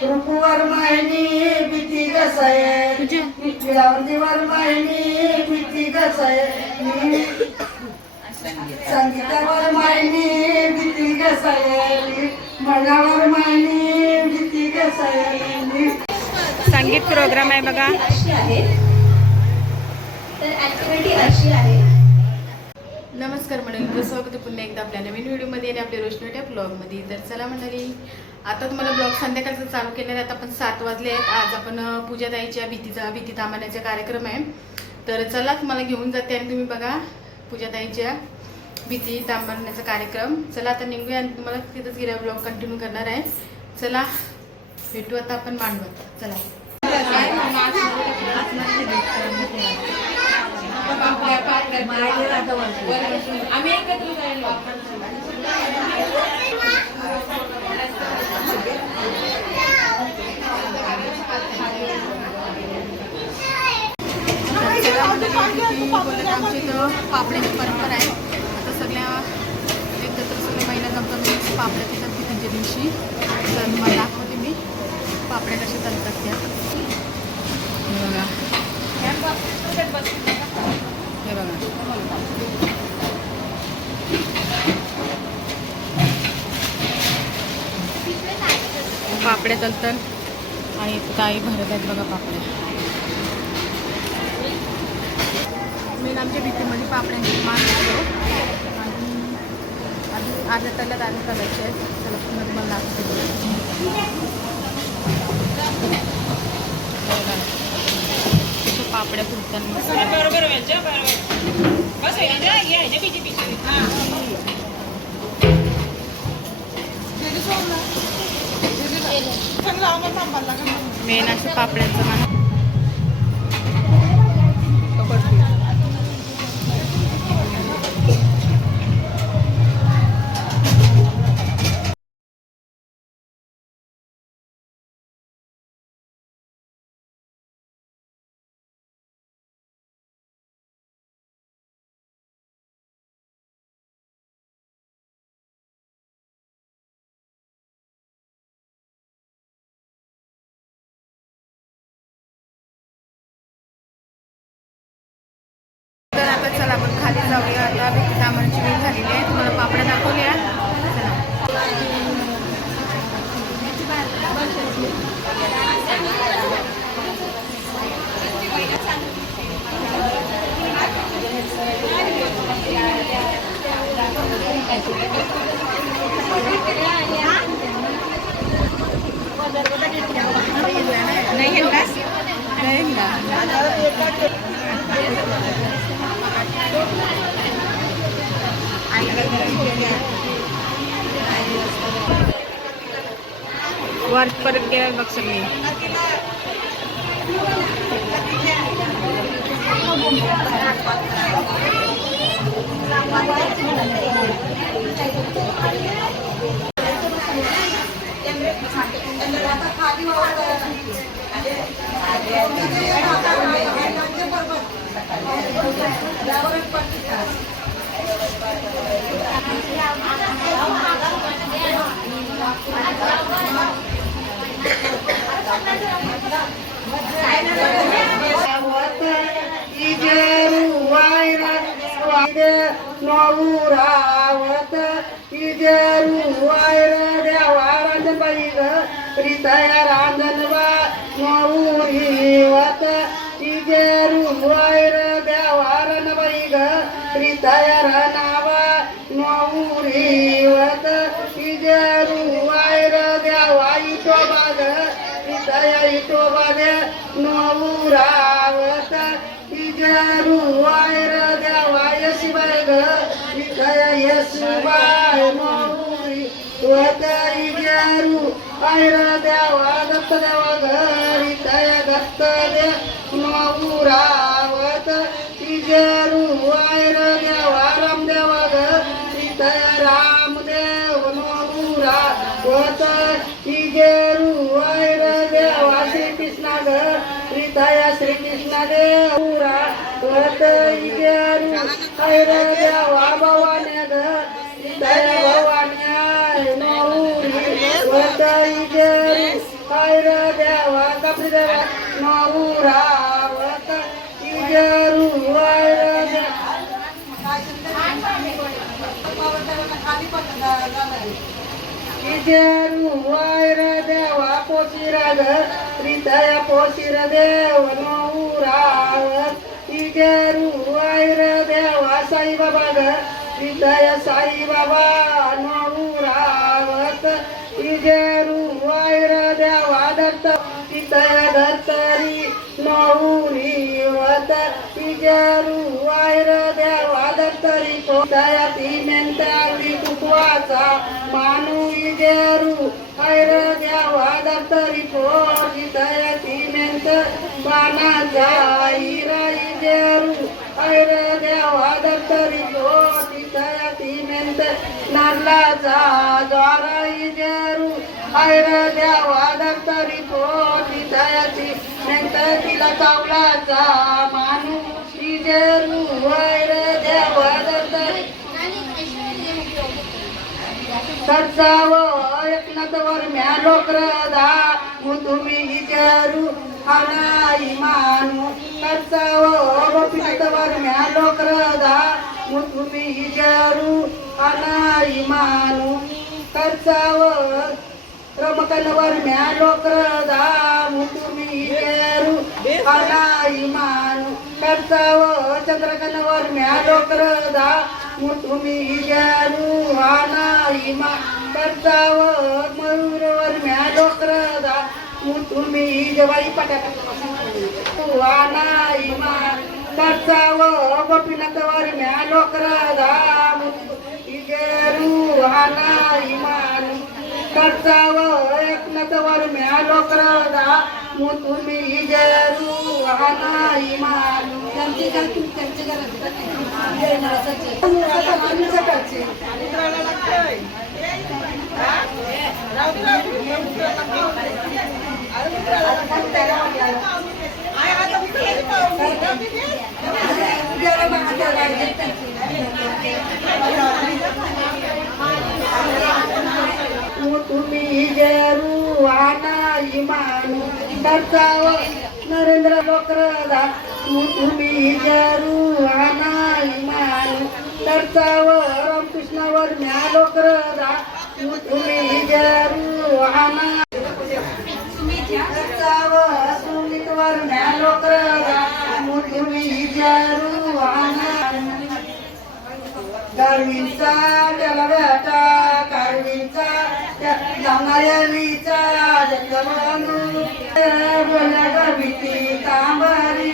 रुकुवर मायनी भीती गसाय लावणीवर मायनी भीती गसाय संगीतावर मायनी भीती गसाय मनावर मायनी भीती गसाय. संगीत प्रोग्राम आहे बघा. तर ऍक्टिव्हिटी अशी आहे. नमस्कार मंडळी, स्वागत आहे पुन्हा एकदा आपल्या नवीन व्हिडिओमध्ये आणि आपल्या रोशनीच्या ब्लॉगमध्ये. तर चला मंडळी, आता तुम्हाला ब्लॉग संध्याकाळचं चालू केलं आहे. आता आपण 7 वाजले आहेत. आज आपण पूजाताईच्या भीती तांबण्याचा कार्यक्रम आहे. तर चला तुम्हाला घेऊन जाते आणि तुम्ही बघा पूजाताईच्या भीती तांबण्याचा कार्यक्रम. चला आता निघूया आणि तुम्हाला तिथंच गेल्या ब्लॉग कंटिन्यू करणार आहे. चला भेटू आता आपण मांडवत. चला आम्ही एकत्र जायला आमची इथं पापड्याची परंपरा आहे. आता सगळ्या एकत्र सगळ्या महिला जमतात पापड्या तिथं तिथच्या दिवशी. तर तुम्हाला दाखवते मी पापड्या कशा तलतात त्या. हे बघा, हे बघा पापड्या तलतात आणि ताई भरत आहेत बघा पापड्या. मेन आमच्या भीतीमध्ये पापड्यांची मान असतो आणि अर्ध्या तल्यात अर्ध्या तलायचे आहेत. त्याला पुन्हा तुम्हाला लागते पापड्या फुटताना बरोबर. मेन असं पापड्यांचं मान चला आपण खाली जाऊया. आता भीती तांबण्याची वेळ झालेली आहे. तुम्हाला पापड्या दाखवल्या. नाही घेतलास वर परत गेला बघ सगळे. नवरावत इजरू वायर देवा रांजनबाई ग प्रीतया रांजनबा नवरीवत इजरू वायर देवा रांजनबाई ग प्रीतया रानावा नवरीवत इजरू वायर देवा इटोबा ग प्रीतया इटोबा दे नवरावत इजरू वायर देवा यशबाई ग यशबाई नवरी वत इजरू वायर देवा दत्त देवा घरी तय दत्त दे नवरावत इजरू वायर देवा रामदेवा घरी तय रामदेव नवरावत इजरू वायर देवा श्री कृष्णा सीताया श्रीकृष्ण देवरा वत इजारू हैर देवा भवान्या ग सीताया भवान्या नवरी वत इजारू हैर देवा कपडी देवा नवरा वत इजारू हैर इजारू हैर देवा पोशिरा ग सीताया पोशिरा देव नवरावत इजारू हैर देवा साई बाबा ग सीताया साई बाबा नवरावत इजारू हैर देवा दत्त सीताया दत्तरी नवरी वत इजारू हैर देवा दत्तरी सीताया ती मेंतावरी कुकवाचा मानू इजारू हैर देवा दत्तरी सीताया ती मेंत मानाचा हिरा इजारू हैर देवा दत्तरी सीताया ती मेंत नारळाचा द्वारा इजारू हैर देवा दत्तरी सीताया ती मेंत तिला कावलाचा मानू इजारू हैर देवा दत्तरी सरसाव एकनाथवर म्या लोकरदा तुम्ही इजारू हानाई मानू सरसाव गोपीनाथवर म्या लोकरदा तुम्ही इजारू हानाई मानू सरसाव रमकनवर म्या लोकरदा तुम्ही इजारू हानाई मानू सरसाव चंद्रकनवर म्या लोकरदा तुम्ही इजारू हानाई मा करताव मयूरवर म्या लोकरदा तुम्ही जवाई पटाका हानाई मा करताव गोपीनाथवर म्या लोकरदा इजारू हानाई मान करताव एकनाथवर म्या लोकरदा तुम्ही इजारू हानाई मान त्यांची तुम्ही इजारू हानाई मानू करताव नरेंद्र लोकरदा तुम्ही इजारू हानाई मानू करताव रामकृष्णावर म्या लोकरदा तुम्ही इजारू हाना करताव सुमितवर म्या लोकरदा तुम्ही इजारू हाना गाडवींचा त्याला बेटा गाडवींचा जांगायलीचा जगबंधू बोल्या गविती तांबरी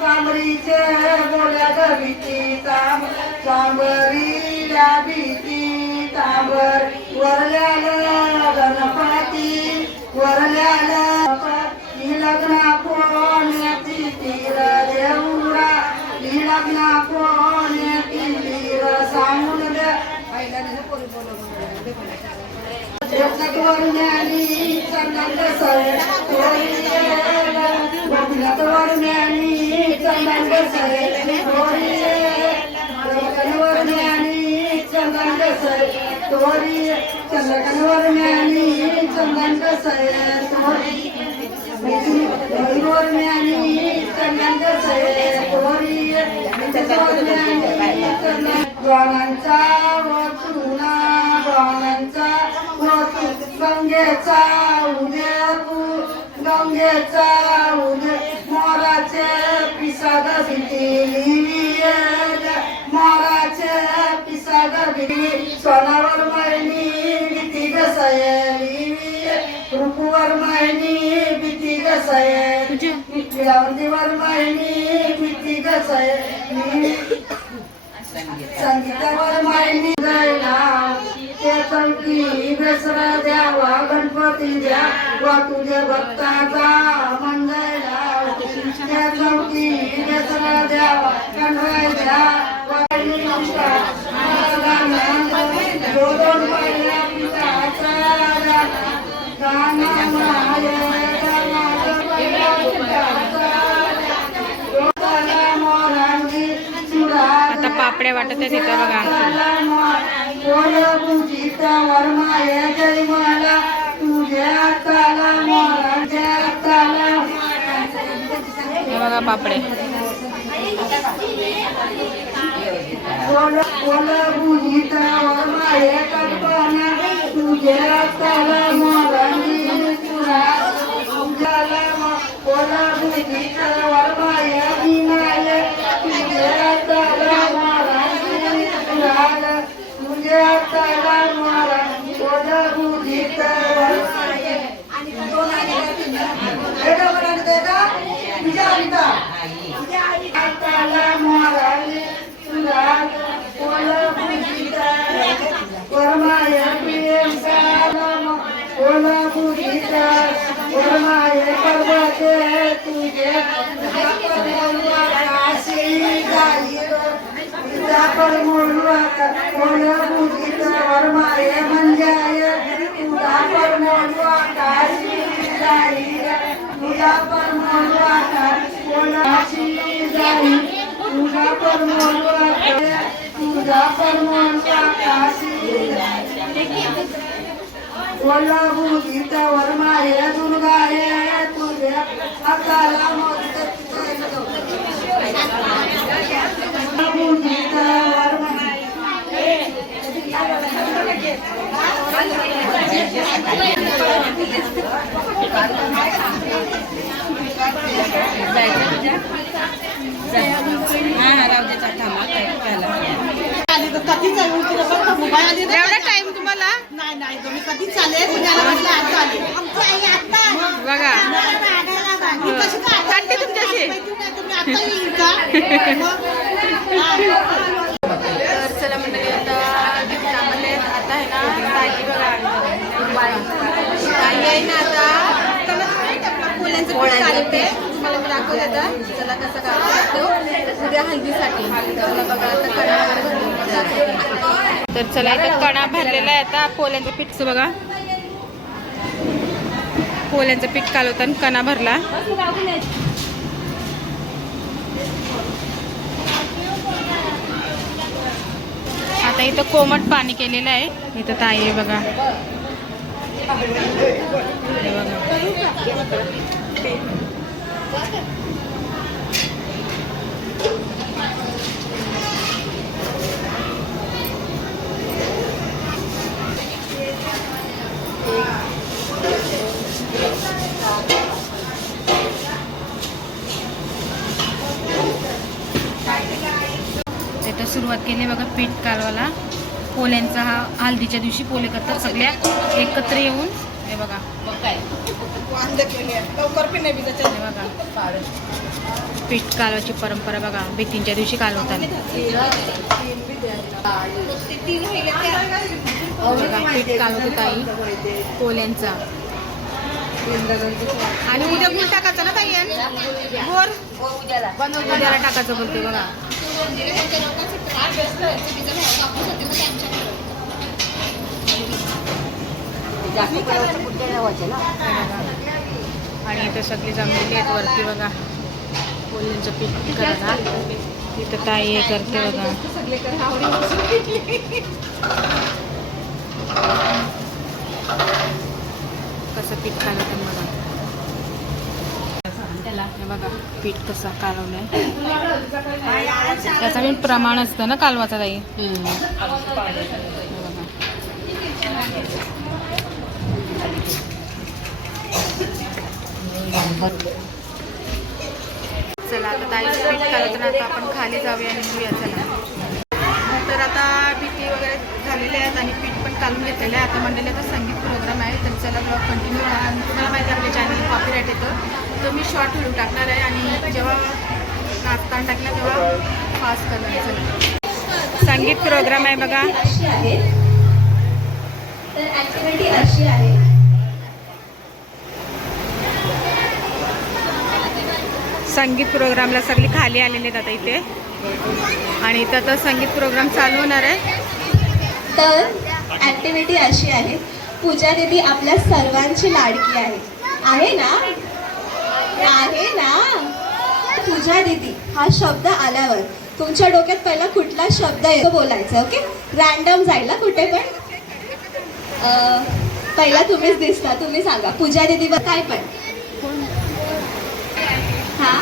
तांबरीचे बोल्या गविती तांबरीला भीती तांबर वरल्याला गणपती वरल्याला लग्ना कोण्याची तीर देऊरा लग्ना कोण्याची तीर सांगून द्या ज्ञानी चंदन सय ज्ञानी चंदन सय ज्ञानी चंदन सय तोरी चंद्रकनवर ज्ञानी चंदन सय ज्ञानी चंदन सय तोरी द्वारांचा वचुना द्वारांचा वचू गंगेचा उद्यापू गंगेचा उद्या मोराचे पिसाद भीती मोराचे पिसाद भीती सोनावर मैनी भीती गसय रुकुवर मैनी भीती गसय विलावंतीवर मैनी भीती गसय संगीतावर मायनी जायला त्या चौकी दसरा द्यावा गणपती द्या वा तुझ्या भक्ताचा मंजायला त्या चौकी दसरा द्यावा गणपती द्या दोन पाहिल्या पिताचा गाणं पापड्या वाटत आहेत इथं बघा. पूजिता वर्माया जय मला तुझ्या ताला मोराच्या ताला. हे बघा पापडे. पूजिता वर्माया कल्पना तुझ्या ताला मोरांची तुला तुझ्याला पूजिता वर्माया विनाय तुझ्या ताला मोरांची तुला तुझ्या ताला मोरा पूजिता वर्माय प्रियंका ओला पूजिता वर्माय पर्वते तुझे काशी जाहीर पर मोडवा ओला पूजिता वर्माय मंजाय तुझा पर मोडवा काशी जाहीर तुझा पर मोडवा काशी जाहीर तुझा पर मोडवा तुझा पर मोडवा काशी ओला पूजिता वर्माय दुर्गाय तुझ्या हाताला पूजिता एवढा टाइम तुम्हाला नाही तुम्ही कधी चालेल पुण्याला म्हटलं आता आले आमची आई आता बघा मी कशी काय चालते तुमच्याशी. तुम्ही आता येईल का तर चला मंडळी आता गिफ्टामध्ये आता आहे ना ताई बघा ताई आहे ना आता फुलांचं पीठ काढते तुम्हाला मी दाखवते आता. चला कसं काढतो उद्या हल्दीसाठी. तर बघा आता कणा वगैरे भरलेलं दाखवते. तर चला इथं कणा भरलेला आहे आता पोल्यांचं पीठचं बघा. पोल्यांचं पीठ कालवताना कणा भरला. आता इथं कोमट पाणी केलेलं आहे. इथं ताई आहे बघा. हे बघा. इथं सुरुवात केली बघा पीठ कालवाला. पोल्यांचा हा हल्दीच्या दिवशी पोले करतात सगळ्या एकत्र येऊन. हे बघा हे बघा पीठ कालवाची परंपरा बघा. भीतींच्या दिवशी कालवतात बघा. पीठ कालवते ताई पोल्यांचा. आणि उद्या गुळ टाकायचा ना ताई गोर उद्याला टाकायचं बोलते बघा. आणि इथं सगळी जमलेली आहेत वरती बघा पोल्यांचं पीठ करायला. इथं ताई हे करते बघा. कसं पीठ कालवतं बघा. हे बघा पीठ कसं कालवलंय. त्याचा मी प्रमाण असतं ना कालवाचा ताई. चला आता ताईचं पीठ कालवताना आता आपण खाली जाऊया आणि घेऊया. चला तर आता भीती वगैरे झालेले आहेत आणि पीठ पण काढून घेतलेलं आहे. आता मंडळीचा संगीत प्रोग्राम आहे. तर चला ब्लॉग कंटिन्यू करा. तुम्हाला माहिती आहे आपल्या चॅनल कॉपीराईट येतं. तर मी शॉर्ट व्हिडिओ टाकणार आहे आणि जेव्हा नाचताना टाकला तेव्हा फास्ट करणार. चला संगीत प्रोग्राम आहे बघा. तर ऍक्टिव्हिटी अशी आहे. संगीत प्रोग्रामला सगळी खाली आलेली आहेत आता इथे. आणि इथं तर संगीत प्रोग्राम चालू होणार आहे. तर ऍक्टिव्हिटी अशी आहे. पूजा दीदी आपल्या सर्वांची लाडकी आहे ना? आहे ना? पूजा दीदी हा शब्द आल्यावर तुमच्या डोक्यात पहिला कुठला शब्द येतो बोलायचा. ओके, रॅन्डम जायला कुठे पण. पहिला तुम्हीच दिसता, तुम्ही सांगा. पूजा दीदीवर काय पण. हा,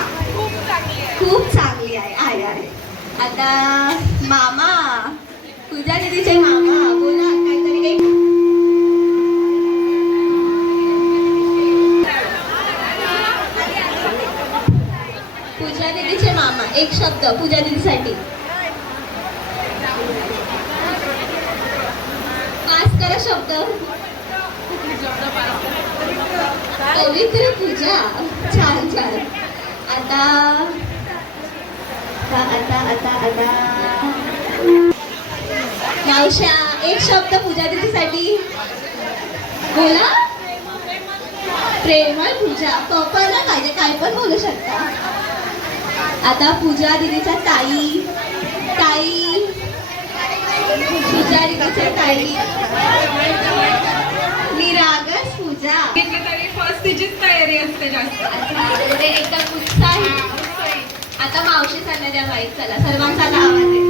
खूप चांगली आहे. आता मामा, पूजा दीदीचे मामा, बोला काहीतरी एक. पूजा दीदीचे मामा, एक शब्द पूजा दीदीसाठी. पास करा शब्द. पवित्र पूजा. छान. आता मावश्या, एक शब्द पूजा दीदीसाठी बोला. प्रेमळ पूजा. पप्पाला पाहिजे, काय पण बोलू शकता. आता पूजा दीदीचा ताई. पूजा दीदीचा ताई. निरागस पूजा. फर्स्ट तिचीच तयारी असते जास्त. अच्छा, एकदम उत्साही. आता मावशी सांगा द्या माहीत. चला, सर्वांचा आता आवाज आहे.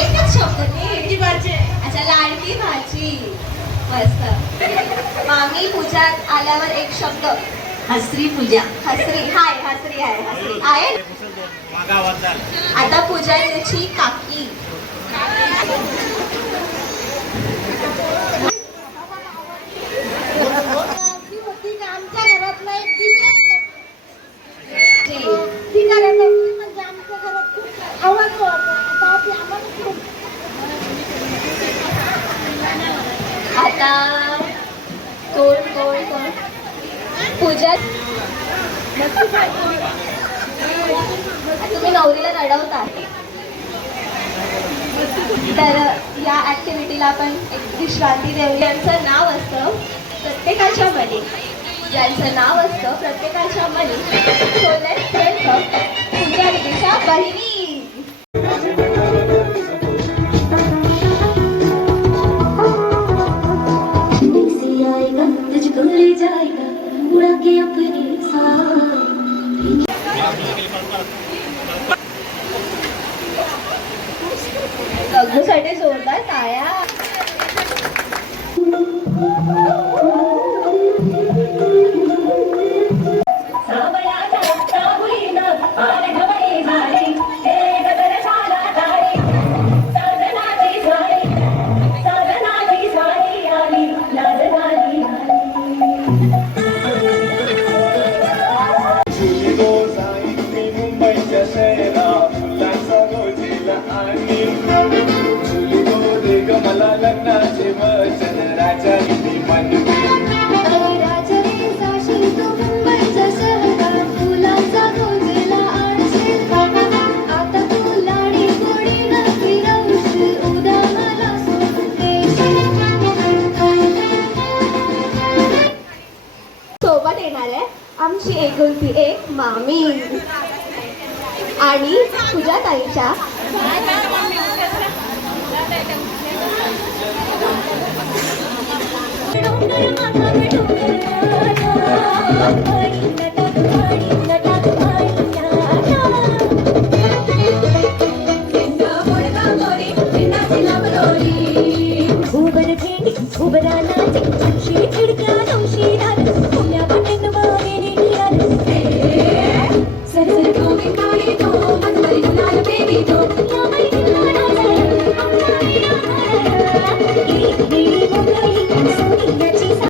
एकच शब्द नाही. अच्छा, लाडकी भाची. मस्त. मामी, पूजा आल्यावर एक शब्द. हसरी पूजा. हसरी. हसरी आहे. आता पूजाची काकी. आमच्या घरातलं एक आवाज आता कोण पूजा. तुम्ही नवरीला रडवता. तर या ऍक्टिव्हिटीला आपण एक विश्रांती देऊ. ज्यांचं नाव असतं प्रत्येकाच्या मनी, So let's welcome पूजा दीदीच्या बहिणी. गग्गूसाठी जोरदार टाळ्या. सोबत येणार आहे आमची एकुलती एक मामी आणि तुझ्या ताईच्या उबर